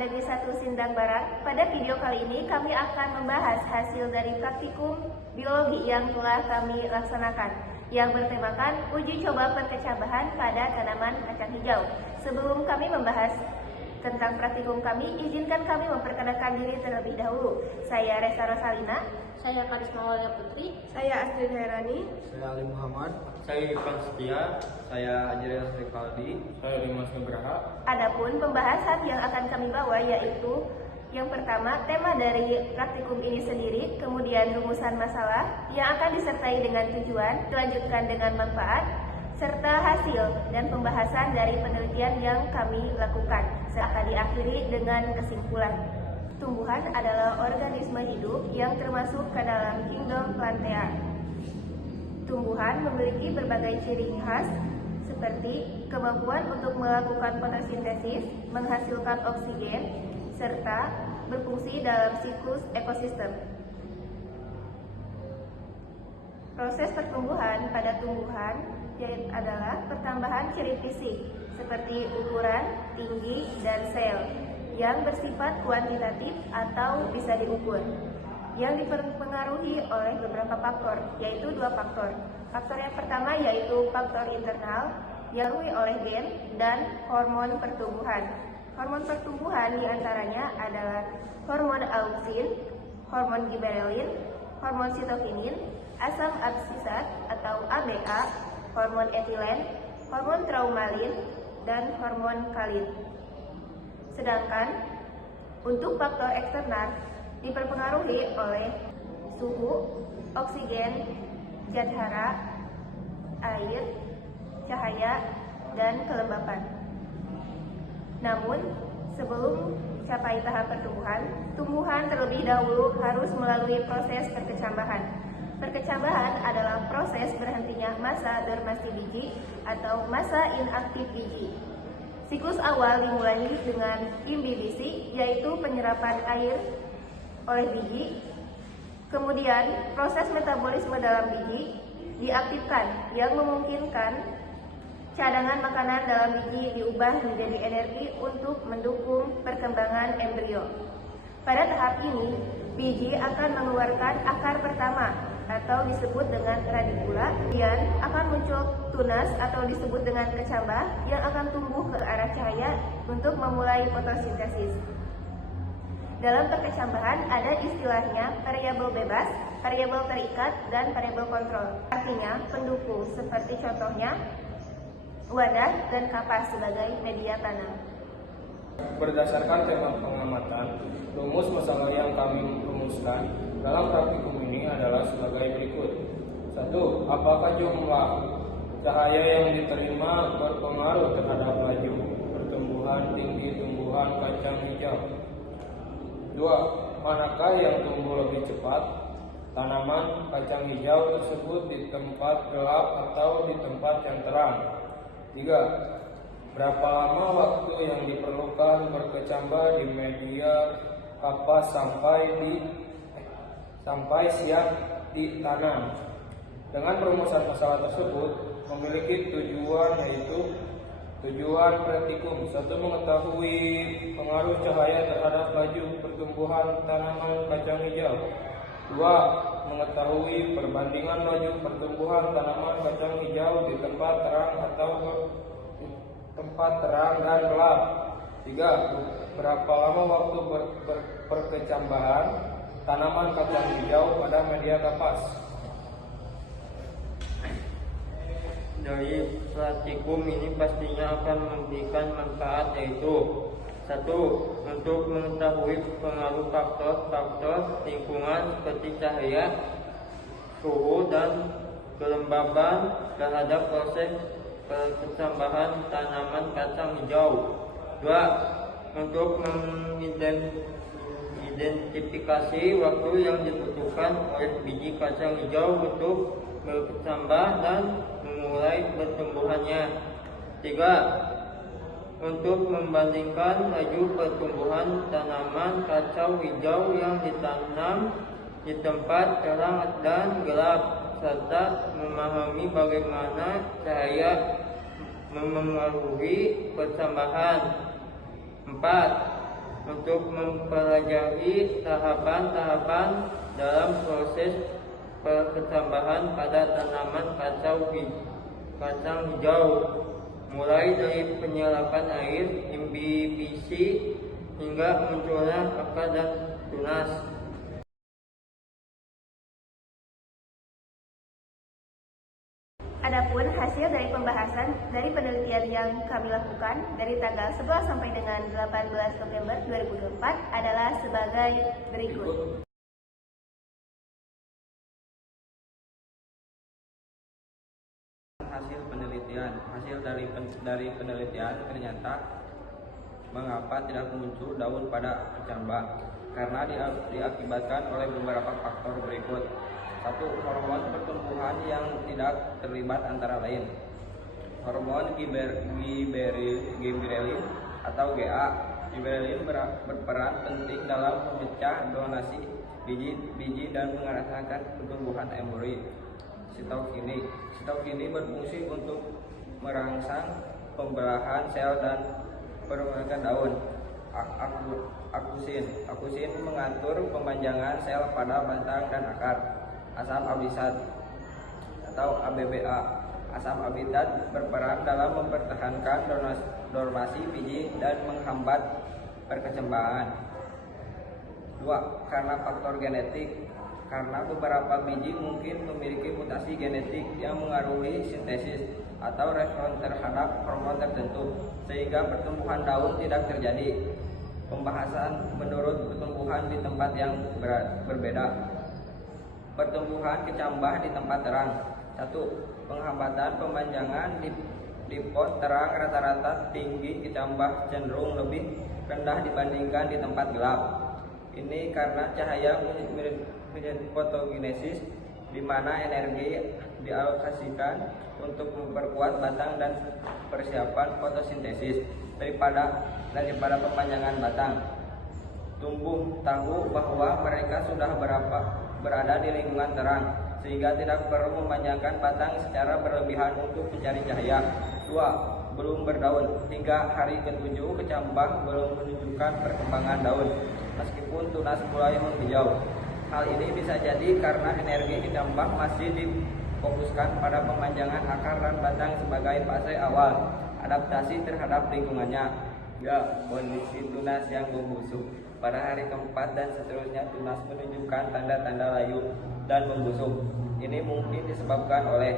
Akademi 1 Sindang Barat. Pada video kali ini kami akan membahas hasil dari praktikum biologi yang telah kami laksanakan yang bertemakan uji coba perkecambahan pada tanaman kacang hijau. Sebelum kami membahas tentang praktikum kami, izinkan kami memperkenalkan diri terlebih dahulu. Saya Resa Rosalina. Saya Karisma Walia Putri. Saya Astrid Hairani. Saya Ali Muhammad. Saya Irfan Setia. Saya Ajriel Rivaldi. Saya Dimas Nugraha. Adapun pembahasan yang akan kami bawa yaitu yang pertama, tema dari praktikum ini sendiri, kemudian rumusan masalah yang akan disertai dengan tujuan, dilanjutkan dengan manfaat, serta hasil dan pembahasan dari penelitian yang kami lakukan. Akan diakhiri dengan kesimpulan. Tumbuhan adalah organisme hidup yang termasuk ke dalam kingdom Plantae. Tumbuhan memiliki berbagai ciri khas seperti kemampuan untuk melakukan fotosintesis, menghasilkan oksigen, serta berfungsi dalam siklus ekosistem. Proses pertumbuhan pada tumbuhan adalah pertambahan ciri fisik seperti ukuran, tinggi, dan sel yang bersifat kuantitatif atau bisa diukur, yang dipengaruhi oleh beberapa faktor, yaitu dua faktor. Faktor yang pertama yaitu faktor internal yang dipengaruhi oleh gen dan hormon pertumbuhan. Hormon pertumbuhan diantaranya adalah hormon auksin, hormon giberelin, hormon sitokinin, asam absisat atau ABA, hormon etilen, hormon traumalin, dan hormon kalin. Sedangkan untuk faktor eksternal dipengaruhi oleh suhu, oksigen, zat hara, air, cahaya, dan kelembapan. Namun, sebelum mencapai tahap pertumbuhan, tumbuhan terlebih dahulu harus melalui proses perkecambahan. Perkecambahan adalah proses berhentinya masa dormasi biji atau masa inaktif biji. Siklus awal dimulai dengan imbibisi, yaitu penyerapan air oleh biji. Kemudian, proses metabolisme dalam biji diaktifkan yang memungkinkan cadangan makanan dalam biji diubah menjadi energi untuk mendukung perkembangan embrio. Pada tahap ini, biji akan mengeluarkan akar pertama atau disebut dengan radikula, kemudian akan muncul tunas atau disebut dengan kecambah yang akan tumbuh ke arah cahaya untuk memulai fotosintesis. Dalam perkecambahan ada istilahnya variabel bebas, variabel terikat, dan variabel kontrol. Artinya pendukung seperti contohnya wadah dan kapas sebagai media tanam. Berdasarkan tema pengamatan, rumus masalah yang kami rumuskan dalam praktikum ini adalah sebagai berikut. 1. Apakah jumlah cahaya yang diterima berpengaruh terhadap laju pertumbuhan tinggi tumbuhan kacang hijau? 2. Manakah yang tumbuh lebih cepat, tanaman kacang hijau tersebut di tempat gelap atau di tempat yang terang? 3. Berapa lama waktu yang diperlukan berkecambah di media kapas sampai siap ditanam? Dengan perumusan masalah tersebut memiliki tujuan, yaitu tujuan praktikum. 1. Mengetahui pengaruh cahaya terhadap laju pertumbuhan tanaman kacang hijau. 2. Mengetahui perbandingan laju pertumbuhan tanaman kacang hijau di tempat terang atau tempat terang dan gelap. 3. Berapa lama waktu perkecambahan tanaman kacang hijau pada media kapas? Dari praktikum ini pastinya akan memberikan manfaat, yaitu 1. Untuk mengetahui pengaruh faktor-faktor lingkungan seperti cahaya, suhu, dan kelembaban terhadap proses perkecambahan tanaman kacang hijau. 2. Untuk mengidentifikasi waktu yang dibutuhkan oleh biji kacang hijau untuk berkecambah dan memulai pertumbuhannya. 3. Untuk membandingkan laju pertumbuhan tanaman kacang hijau yang ditanam di tempat terang dan gelap, serta memahami bagaimana cahaya memengaruhi pertambahan. 4. untuk mempelajari tahapan-tahapan dalam proses perkecambahan pada tanaman kacang hijau, mulai dari penyerapan air, imbibisi, hingga munculnya akar dan tunas. Adapun hasil dari pembahasan dari penelitian yang kami lakukan dari tanggal 11 sampai dengan 18 November 2024 adalah sebagai berikut. Hasil dari penelitian ternyata mengapa tidak muncul daun pada kecambah, karena diakibatkan oleh beberapa faktor berikut. 1. Hormon pertumbuhan yang tidak terlibat antara lain hormon gibberellin atau GA. Gibberellin berperan penting dalam memecah donasi biji dan merasakan pertumbuhan embrio. Sitokinin berfungsi untuk merangsang pembelahan sel dan pergerakan daun. Akusin mengatur pemanjangan sel pada batang dan akar. Asam absisat atau ABBA. Asam absisat berperan dalam mempertahankan donasi biji dan menghambat perkecambahan. 2. Karena faktor genetik. Karena beberapa biji mungkin memiliki mutasi genetik yang mengaruhi sintesis atau respon terhadap hormon tertentu, sehingga pertumbuhan daun tidak terjadi. Pembahasan menurut pertumbuhan di tempat yang berbeda. Pertumbuhan kecambah di tempat terang. 1. Penghambatan pemanjangan di pot terang rata-rata tinggi kecambah cenderung lebih rendah dibandingkan di tempat gelap. Ini karena cahaya menjadi fotogenesis, di mana energi dialokasikan untuk memperkuat batang dan persiapan fotosintesis daripada pemanjangan batang. Tumbuh tahu bahwa mereka sudah berada di lingkungan terang, sehingga tidak perlu memanjangkan batang secara berlebihan untuk mencari cahaya. 2. Belum berdaun. Hingga hari ke-7 kecambah belum menunjukkan perkembangan daun, meskipun tunas mulai menghijau. Hal ini bisa jadi karena energi kecambah masih difokuskan pada pemanjangan akar dan batang sebagai fase awal adaptasi terhadap lingkungannya. Ya, kondisi tunas yang membusuk. Pada hari keempat dan seterusnya tunas menunjukkan tanda-tanda layu dan membusuk. Ini mungkin disebabkan oleh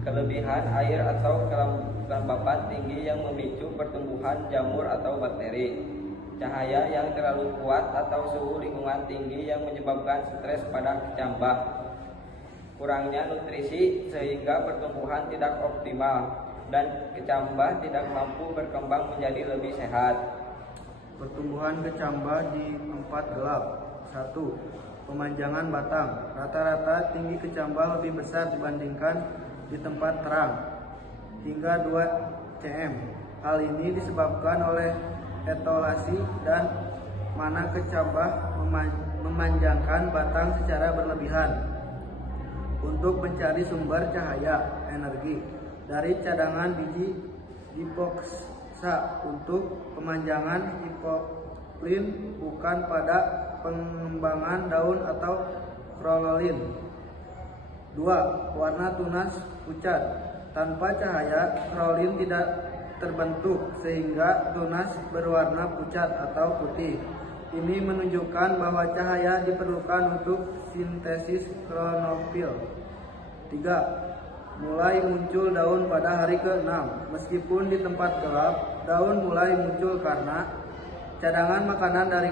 kelebihan air atau kelembapan tinggi yang memicu pertumbuhan jamur atau bakteri, cahaya yang terlalu kuat atau suhu lingkungan tinggi yang menyebabkan stres pada kecambah, kurangnya nutrisi sehingga pertumbuhan tidak optimal, dan kecambah tidak mampu berkembang menjadi lebih sehat. Pertumbuhan kecambah di tempat gelap. 1. Pemanjangan batang. Rata-rata tinggi kecambah lebih besar dibandingkan di tempat terang, hingga 2 cm. Hal ini disebabkan oleh etolasi dan mana kecambah memanjangkan batang secara berlebihan untuk mencari sumber cahaya energi dari cadangan biji hipoksa untuk pemanjangan hipoklin, bukan pada pengembangan daun atau krololin. 2. Warna tunas pucat. Tanpa cahaya, krolin tidak terbentuk sehingga tunas berwarna pucat atau putih. Ini menunjukkan bahwa cahaya diperlukan untuk sintesis klorofil. 3. Mulai muncul daun pada hari ke-6. Meskipun di tempat gelap, daun mulai muncul karena cadangan makanan dari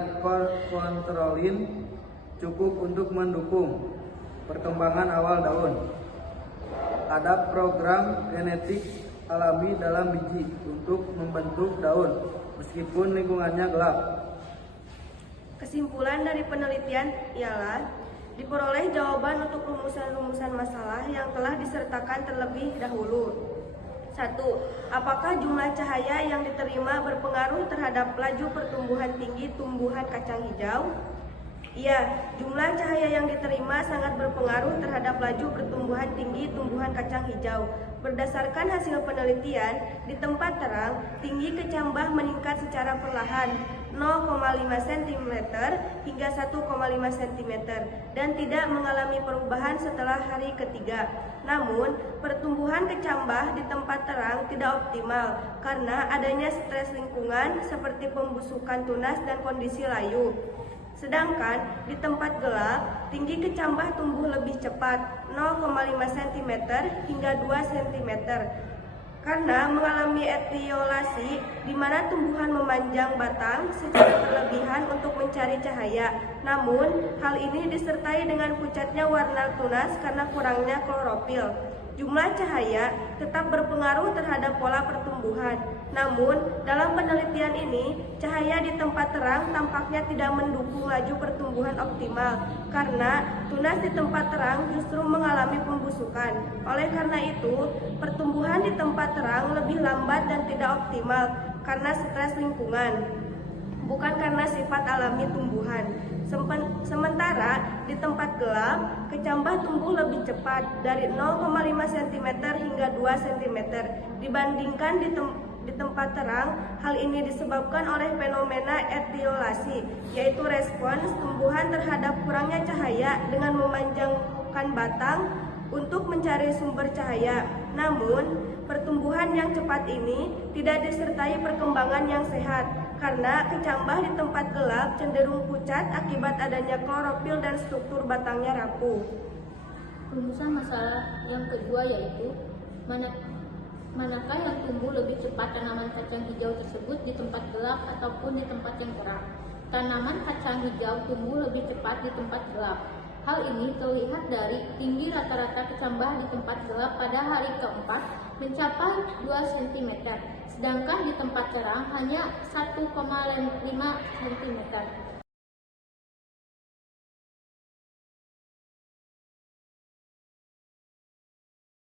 kontrolin cukup untuk mendukung perkembangan awal daun. Ada program genetik alami dalam biji untuk membentuk daun meskipun lingkungannya gelap. Kesimpulan dari penelitian ialah diperoleh jawaban untuk rumusan-rumusan masalah yang telah disertakan terlebih dahulu. 1. Apakah jumlah cahaya yang diterima berpengaruh terhadap laju pertumbuhan tinggi tumbuhan kacang hijau? Iya, jumlah cahaya yang diterima sangat berpengaruh terhadap laju pertumbuhan tinggi tumbuhan kacang hijau. Berdasarkan hasil penelitian, di tempat terang, tinggi kecambah meningkat secara perlahan, 0,5 cm hingga 1,5 cm dan tidak mengalami perubahan setelah hari ketiga. Namun, pertumbuhan kecambah di tempat terang tidak optimal karena adanya stres lingkungan seperti pembusukan tunas dan kondisi layu. Sedangkan di tempat gelap, tinggi kecambah tumbuh lebih cepat, 0,5 cm hingga 2 cm. Karena mengalami etiolasi di mana tumbuhan memanjang batang secara berlebihan untuk mencari cahaya. Namun, hal ini disertai dengan pucatnya warna tunas karena kurangnya klorofil. Jumlah cahaya tetap berpengaruh terhadap pola pertumbuhan. Namun, dalam penelitian ini, cahaya di tempat terang tampaknya tidak mendukung laju pertumbuhan optimal karena tunas di tempat terang justru mengalami pembusukan. Oleh karena itu, pertumbuhan di tempat terang lebih lambat dan tidak optimal karena stres lingkungan, bukan karena sifat alami tumbuhan. Sementara di tempat gelap, kecambah tumbuh lebih cepat dari 0,5 cm hingga 2 cm dibandingkan di tempat terang. Hal ini disebabkan oleh fenomena etiolasi, yaitu respons tumbuhan terhadap kurangnya cahaya dengan memanjangkan batang untuk mencari sumber cahaya. Namun, pertumbuhan yang cepat ini tidak disertai perkembangan yang sehat karena kecambah di tempat gelap cenderung pucat akibat adanya klorofil dan struktur batangnya rapuh. Rumusan masalah yang kedua yaitu manakah yang tumbuh lebih cepat, tanaman kacang hijau tersebut di tempat gelap ataupun di tempat yang terang. Tanaman kacang hijau tumbuh lebih cepat di tempat gelap. Hal ini terlihat dari tinggi rata-rata kecambah di tempat gelap pada hari keempat mencapai 2 cm, sedangkan di tempat terang hanya 1,5 cm.